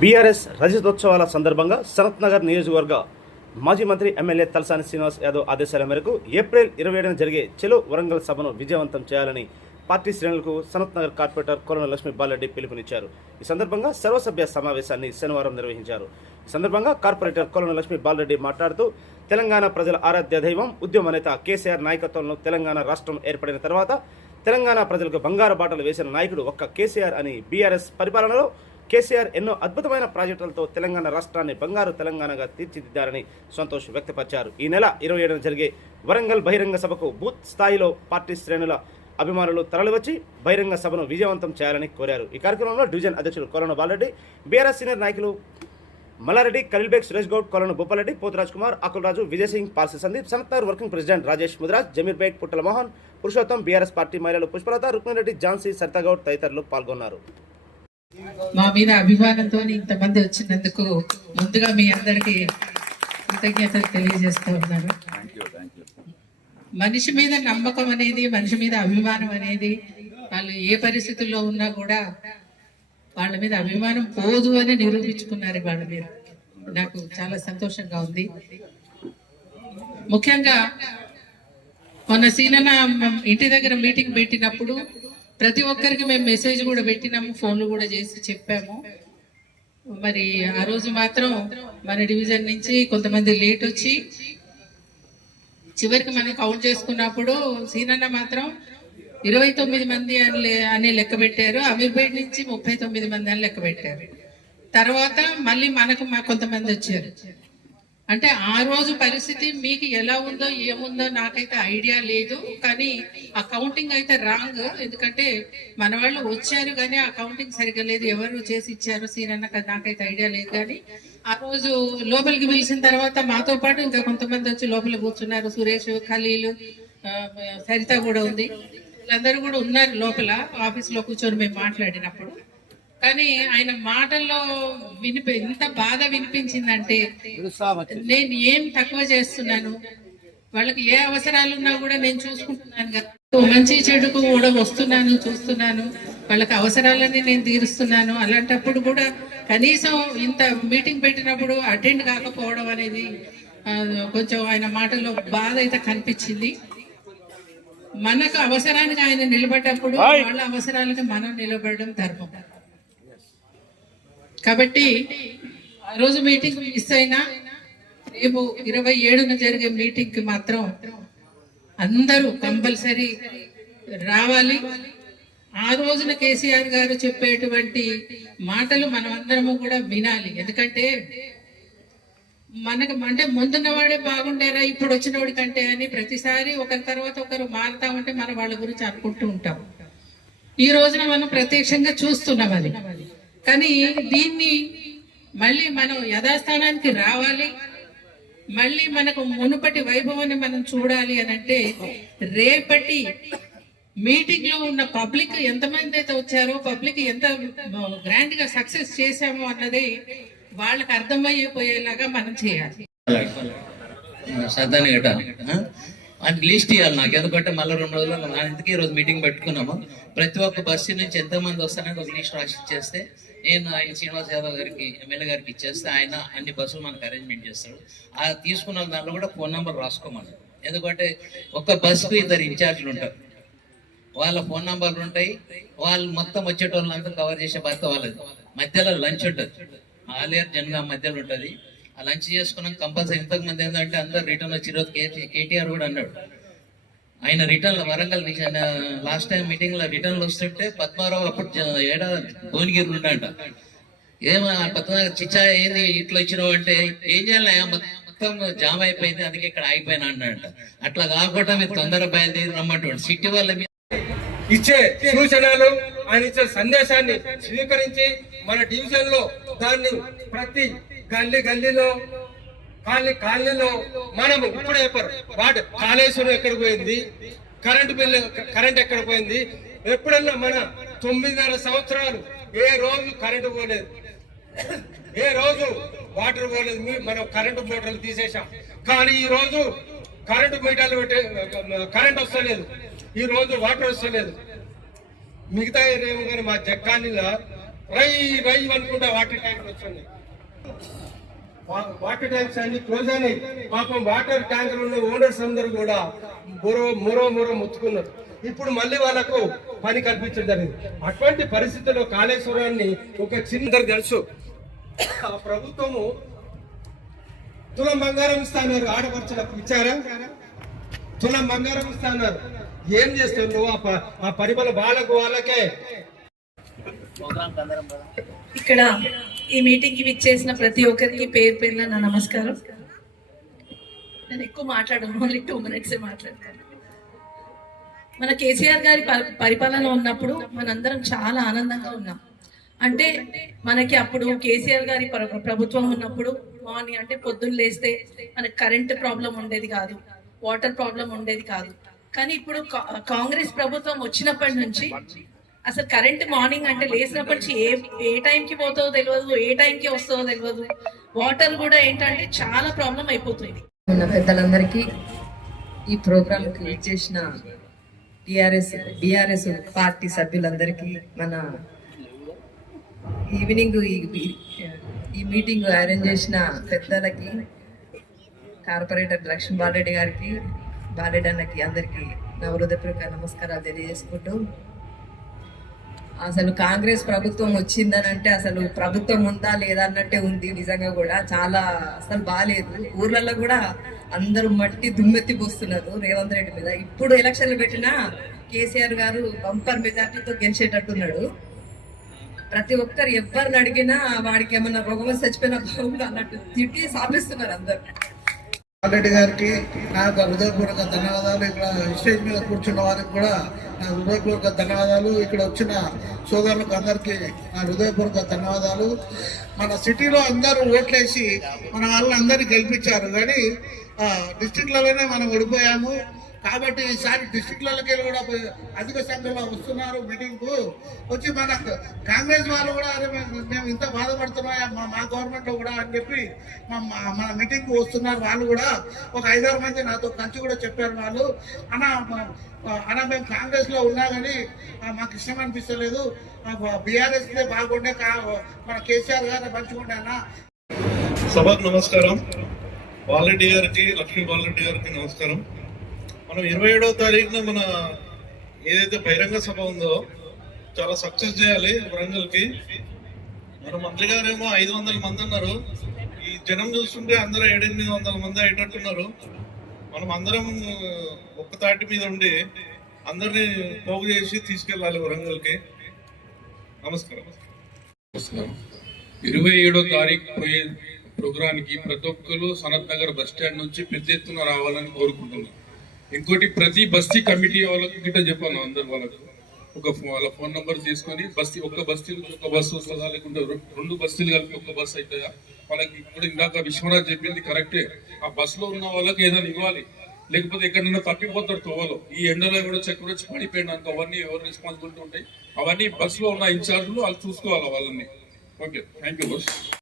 BRS రజతోత్సవాల సందర్భంగా శరత్ నగర్ నియోజకవర్గ మాజీ మంత్రి ఎమ్మెల్యే తలసాని శ్రీనివాస్ యాదవ్ ఆదేశాల మేరకు ఏప్రిల్ ఇరవై ఏడున జరిగే చెలో వరంగల్ సభను విజయవంతం చేయాలని పార్టీ శ్రేణులకు సనత్ నగర్ కార్పొరేటర్ కొలన లక్ష్మీ బాలరెడ్డి పిలుపునిచ్చారు. ఈ సందర్భంగా సర్వసభ్య సమావేశాన్ని శనివారం నిర్వహించారు. ఈ సందర్భంగా కార్పొరేటర్ కొలన లక్ష్మీ బాలరెడ్డి మాట్లాడుతూ తెలంగాణ ప్రజల ఆరాధ్య దైవం ఉద్యమ నేత కేసీఆర్ నాయకత్వంలో తెలంగాణ రాష్ట్రం ఏర్పడిన తర్వాత తెలంగాణ ప్రజలకు బంగారు బాటలు వేసిన నాయకుడు ఒక్క కేసీఆర్ అని బీఆర్ఎస్ పరిపాలనలో కేసీఆర్ ఎన్నో అద్భుతమైన ప్రాజెక్టులతో తెలంగాణ రాష్ట్రాన్ని బంగారు తెలంగాణగా తీర్చిదిద్దారని సంతోష్ వ్యక్తపరిచారు. ఈ నెల ఇరవై ఏడున జరిగే వరంగల్ బహిరంగ సభకు బూత్ స్థాయిలో పార్టీ శ్రేణుల అభిమానులు తరలివచ్చి బహిరంగ సభను విజయవంతం చేయాలని కోరారు. ఈ కార్యక్రమంలో డివిజన్ అధ్యక్షుడు కొలను బాలరెడ్డి బీఆర్ఎస్ సీనియర్ నాయకులు Mallareddy Khalilbaig Suresh Goud Kolanu Boppalreddy Pothuraj Kumar Akulraju Vijay Singh Parsi Sandeep Sanathnagar working president Rajesh Mudraj Zameerbaig Puttala Mohan Purushottam BRS party మహిళలు పుష్పలత రుక్మిరెడ్డి ఝాన్సీ సరితగౌడ్ తదితరులు పాల్గొన్నారు. మా మీద అభిమానంతో ఇంతమంది వచ్చినందుకు ముందుగా మీ అందరికి కృతజ్ఞతలు తెలియజేస్తూ ఉన్నాను. మనిషి మీద నమ్మకం అనేది మనిషి మీద అభిమానం అనేది వాళ్ళు ఏ పరిస్థితుల్లో ఉన్నా కూడా వాళ్ళ మీద అభిమానం పోదు అని నిరూపించుకున్నారు వాళ్ళ మీద నాకు చాలా సంతోషంగా ఉంది. ముఖ్యంగా మొన్న సీనన్న ఇంటి దగ్గర మీటింగ్ పెట్టినప్పుడు ప్రతి ఒక్కరికి మేము మెసేజ్ కూడా పెట్టినాము ఫోన్లు కూడా చేసి చెప్పాము. మరి ఆ రోజు మాత్రం మన డివిజన్ నుంచి కొంతమంది లేట్ వచ్చి చివరికి మనం కౌంట్ చేసుకున్నప్పుడు సీనన్న మాత్రం ఇరవై తొమ్మిది మంది అని అని లెక్క పెట్టారు. అమీర్పేట నుంచి ముప్పై తొమ్మిది మంది అని లెక్క పెట్టారు. తర్వాత మళ్ళీ మనకు మా కొంతమంది వచ్చారు. అంటే ఆ రోజు పరిస్థితి మీకు ఎలా ఉందో ఏముందో నాకైతే ఐడియా లేదు కానీ ఆ కౌంటింగ్ అయితే రాంగ్ ఎందుకంటే మన వాళ్ళు వచ్చారు కానీ ఆ కౌంటింగ్ సరిగ్గా లేదు. ఎవరు చేసి ఇచ్చారు సీనన్న నాకైతే ఐడియా లేదు. కానీ ఆ రోజు లోపలికి పిలిచిన తర్వాత మాతో పాటు ఇంకా కొంతమంది వచ్చి లోపల కూర్చున్నారు. సురేష్ ఖలీలు సరిత కూడా ఉంది. వీళ్ళందరూ కూడా ఉన్నారు లోపల ఆఫీస్లో కూర్చొని మేము మాట్లాడినప్పుడు. కానీ ఆయన మాటల్లో వినిపి ఎంత బాధ వినిపించిందంటే నేను ఏం తక్కువ చేస్తున్నాను? వాళ్ళకి ఏ అవసరాలు ఉన్నా కూడా నేను చూసుకుంటున్నాను కదా. మంచి చెడుకు కూడా వస్తున్నాను చూస్తున్నాను. వాళ్ళకి అవసరాలని నేను తీరుస్తున్నాను. అలాంటప్పుడు కూడా కనీసం ఇంత మీటింగ్ పెట్టినప్పుడు అటెండ్ కాకపోవడం అనేది కొంచెం ఆయన మాటల్లో బాధ అయితే కనిపించింది. మనకు అవసరానికి ఆయన నిలబడ్డప్పుడు వాళ్ళ అవసరాలకు మనం నిలబడడం ధర్మం. కాబట్టి ఆ రోజు మీటింగ్ మిస్ అయినా రేపు ఇరవై ఏడున జరిగే మీటింగ్కి మాత్రం అందరూ కంపల్సరీ రావాలి. ఆ రోజున కేసీఆర్ గారు చెప్పేటువంటి మాటలు మనం అందరము కూడా వినాలి. ఎందుకంటే మనకు అంటే ముందున్న వాడే బాగుండేరా ఇప్పుడు వచ్చిన వాడి కంటే అని ప్రతిసారి ఒకరి తర్వాత ఒకరు మారుతా ఉంటే మన వాళ్ళ గురించి అనుకుంటూ ఉంటాం. ఈ రోజున మనం ప్రత్యక్షంగా చూస్తున్నాం అది. కానీ దీన్ని మళ్ళీ మనం యథాస్థానానికి రావాలి. మళ్ళీ మనకు మునుపటి వైభవాన్ని మనం చూడాలి అని అంటే రేపటి మీటింగ్లో ఉన్న పబ్లిక్ ఎంతమంది అయితే వచ్చారో పబ్లిక్ ఎంత గ్రాండ్గా సక్సెస్ చేశామో అన్నది వాళ్ళకి అర్థమయ్యిపోయేలాగా మనం చేయాలి. సర్దాని గట అని లిస్ట్ ఇవ్వాలి నాకు. ఎందుకంటే మళ్ళీ రెండు రోజులు అందుకే ఈరోజు మీటింగ్ పెట్టుకున్నాము. ప్రతి ఒక్క బస్సు నుంచి ఎంతమంది వస్తారని ఒక లిస్ట్ రాసి ఇచ్చేస్తే నేను ఆయన శ్రీనివాస్ యాదవ్ గారికి ఎమ్మెల్యే గారికి ఇచ్చేస్తే ఆయన అన్ని బస్సులు మనకు అరేంజ్మెంట్ చేస్తాడు. ఆ తీసుకున్న దాంట్లో కూడా ఫోన్ నెంబర్ రాసుకోమని ఎందుకంటే ఒక్క బస్సుకు ఇద్దరు ఇన్ఛార్జ్లు ఉంటారు. వాళ్ళ ఫోన్ నంబర్లు ఉంటాయి. వాళ్ళు మొత్తం వచ్చేటోళ్ళంతా కవర్ చేసే బాధ్యత వాళ్ళది. మధ్యలో లంచ్ ఉంటుంది. ఆలేరు జనగా మధ్యలో ఉంటుంది. ఆ లంచ్ చేసుకున్నాం కంపల్సరీ ఇంతకుమంది ఏంటంటే అందరు రిటర్న్ వచ్చి ఈరోజు కేటీఆర్ కూడా అన్నాడు. ఆయన రిటర్న్ వరంగల్ లాస్ట్ టైం మీటింగ్లో రిటర్న్ వస్తుంటే పద్మారావు అప్పుడు ఏడా భువనగిరి ఉండంట ఏమో పద్మారావు చిచ్చా ఏంది ఇట్లా వచ్చినావు అంటే ఏం చేయాలి మొత్తం జామ్ అయిపోయింది అందుకే ఇక్కడ ఆగిపోయినా అన్నాడంట. అట్లా కాకుండా మీరు తొందర బయలుదేరి రమ్మంటాడు సిటీ వాళ్ళ ఇచ్చే సూచనలు ఆయన ఇచ్చే సందేశాన్ని స్వీకరించి మన డివిజన్లో దాన్ని ప్రతి గల్లీ గల్లీలో కాలనీ కాలనీలో మనము ఇప్పుడు చెప్పారు. వాడు కాళేశ్వరం ఎక్కడ పోయింది? కరెంటు బిల్లు కరెంట్ ఎక్కడ పోయింది? ఎప్పుడన్నా మన తొమ్మిదిన్నర సంవత్సరాలు ఏ రోజు కరెంటు పోలేదు? ఏ రోజు వాటర్ పోలేదు? మనం కరెంటు మోటార్లు తీసేసాం కానీ ఈ రోజు కరెంటు మీటర్లు పెట్టే కరెంట్ వస్తలేదు. ఈ రోజు వాటర్ వస్తలేదు. మిగతా ఏమో కానీ మా జక్కానిలో రై రై అనుకుంటా వాటర్ ట్యాంకులు వస్తున్నాయి. వాటర్ ట్యాంక్స్ అన్ని క్లోజ్ అయినాయి. పాపం వాటర్ ట్యాంకులు ఉన్న ఓనర్స్ అందరూ కూడా మొరో మొరో మొరో ముత్తుకున్నారు. ఇప్పుడు మళ్ళీ వాళ్ళకు పని కల్పించడం జరిగింది. అటువంటి పరిస్థితుల్లో కాళేశ్వరాన్ని ఒక చిన్న తెలుసు. ఆ ప్రభుత్వము తులం బంగారం ఇస్తాన్నారు ఆడపడుచులకు ఇచ్చారా తులం బంగారం ఇస్తాన్నారు ఏం చేస్తుండ్రు ఆ ప- ఆ పరిమళ వాళ్ళకు. వాళ్ళకే ఇక్కడ ఈ మీటింగ్కి విచ్చేసిన ప్రతి ఒక్కరికి పేరు పేరున నా నమస్కారం. నేను ఎక్కువ మాట్లాడను ఓన్లీ టూ మినిట్స్ మాట్లాడతాను. మన కేసీఆర్ గారి పరిపాలన ఉన్నప్పుడు మనందరం చాలా ఆనందంగా ఉన్నాం. అంటే మనకి అప్పుడు కేసీఆర్ గారి ప్రభుత్వం ఉన్నప్పుడు మార్నింగ్ అంటే పొద్దున్న లేస్తే మనకి కరెంట్ ప్రాబ్లం ఉండేది కాదు వాటర్ ప్రాబ్లం ఉండేది కాదు. కానీ ఇప్పుడు కాంగ్రెస్ ప్రభుత్వం వచ్చినప్పటి నుంచి అసలు కరెంట్ మార్నింగ్ అంటే లేచినప్పటి నుంచి ఏ ఏ టైంకి పోతుందో తెలియదు ఏ టైంకి వస్తుందో తెలియదు వాటర్ కూడా ఏంటంటే చాలా ప్రాబ్లం అయిపోతుంది. ఉన్న పెద్దలందరికీ ఈ ప్రోగ్రాంకి ఇచ్చేసిన టిఆర్ఎస్ బిఆర్ఎస్ పార్టీ సభ్యులందరికీ మన ఈవినింగ్ ఈ- ఈ మీటింగ్ అరేంజ్ చేసిన పెద్దలకి కార్పొరేటర్ లక్ష్మీ బాలరెడ్డి గారికి బాలరెడ్డి అన్నకి అందరికీ నా హృదయపూర్వక నమస్కారాలు తెలియజేసుకుంటూ అసలు కాంగ్రెస్ ప్రభుత్వం వచ్చిందని అంటే అసలు ప్రభుత్వం ఉందా లేదా అన్నట్టే ఉంది నిజంగా కూడా. చాలా అసలు బాగాలేదు ఊర్లలో కూడా అందరూ మట్టి దుమ్మెత్తి పోస్తున్నారు రేవంత్ రెడ్డి మీద. ఇప్పుడు ఎలక్షన్లు పెట్టినా కేసీఆర్ గారు బంపర్ మెజార్టీతో గెలిచేటట్టున్నాడు. ప్రతి ఒక్కరు ఎవరిని అడిగినా వాడికి ఏమన్నా రోగం వచ్చి చచ్చిపోయినా బాగుంది అన్నట్టు తిట్టి సాపిస్తున్నారు అందరు. రెడ్డి గారికి నా యొక్క హృదయపూర్వక ధన్యవాదాలు. ఇక్కడ స్టేజ్ మీద కూర్చున్న వారికి కూడా నా హృదయపూర్వక ధన్యవాదాలు. ఇక్కడ వచ్చిన సోదరులకు అందరికీ నా హృదయపూర్వక ధన్యవాదాలు. మన సిటీలో అందరూ ఓట్లేసి మన వాళ్ళందరినీ గెలిపించారు. కానీ డిస్టిక్లలోనే మనం ఓడిపోయాము. కాబట్టి ఈసారి డిస్టిక్లకి కూడా అధిక సంఖ్యలో వస్తున్నారు మీటింగ్కు వచ్చి మన కాంగ్రెస్ వాళ్ళు కూడా అరే మేము మేము ఇంత బాధపడుతున్నాయా మా మా గవర్నమెంట్లో కూడా అని చెప్పి మా మా- మన మీటింగ్కు వస్తున్నారు వాళ్ళు కూడా. ఒక ఐదారు మంది నాతో కలిసి కూడా చెప్పారు వాళ్ళు. అన్న అన్న మేము కాంగ్రెస్లో ఉన్నా కానీ మాకు ఇష్టం అనిపిస్తలేదు. బీఆర్ఎస్ బాగుండే కా- మన కేసీఆర్ గారు మంచిగుండే అన్న. సభకు నమస్కారం. వాలంటీ గారికి లక్ష్మీ వాలంటీ గారికి నమస్కారం. మనం ఇరవై ఏడవ తారీఖున మన ఏదైతే బహిరంగ సభ ఉందో చాలా సక్సెస్ చేయాలి వరంగల్కి. మన మంత్రి గారేమో ఐదు వందల మంది అన్నారు ఈ జనం చూస్తుంటే అందరూ ఏడెనిమిది వందల మంది అయ్యేటట్టున్నారు. మనం అందరం ఒక్క తాటి మీద ఉండి అందరినీ పోగు చేసి తీసుకెళ్ళాలి వరంగల్కి. నమస్కారం. నమస్కారం. ఇరవై ఏడో తారీఖు పోయే ప్రోగ్రానికి ప్రతి ఒక్కరు సనత్ నగర్ బస్ స్టాండ్ నుంచి పెద్ద ఎత్తున రావాలని కోరుకుంటున్నాను ఇంకోటి ప్రతి బస్తీ కమిటీ వాళ్ళకి గిట్ట చెప్పాను అందరు వాళ్ళకు. ఒక వాళ్ళ ఫోన్ నంబర్ తీసుకొని బస్తీ ఒక్క బస్తీ నుంచి ఒక బస్సు వస్తుందా? లేకుంటే రెండు బస్తీలు కలిపి ఒక బస్సు అవుతుందా వాళ్ళకి ఇప్పుడు ఇందాక విశ్వనాథ్ చెప్పింది కరెక్టే. ఆ బస్సులో ఉన్న వాళ్ళకి ఏదైనా ఇవ్వాలి. లేకపోతే ఎక్కడైనా తప్పిపోతాడు తోవలో. ఈ ఎండలో కూడా చక్కెర వచ్చి పడిపోయిన అంత అవన్నీ ఎవరు రెస్పాన్సిబిలిటీ ఉంటాయి? అవన్నీ బస్సులో ఉన్న ఇన్ఛార్జ్లు వాళ్ళు చూసుకోవాలి వాళ్ళని. Okay thank you bus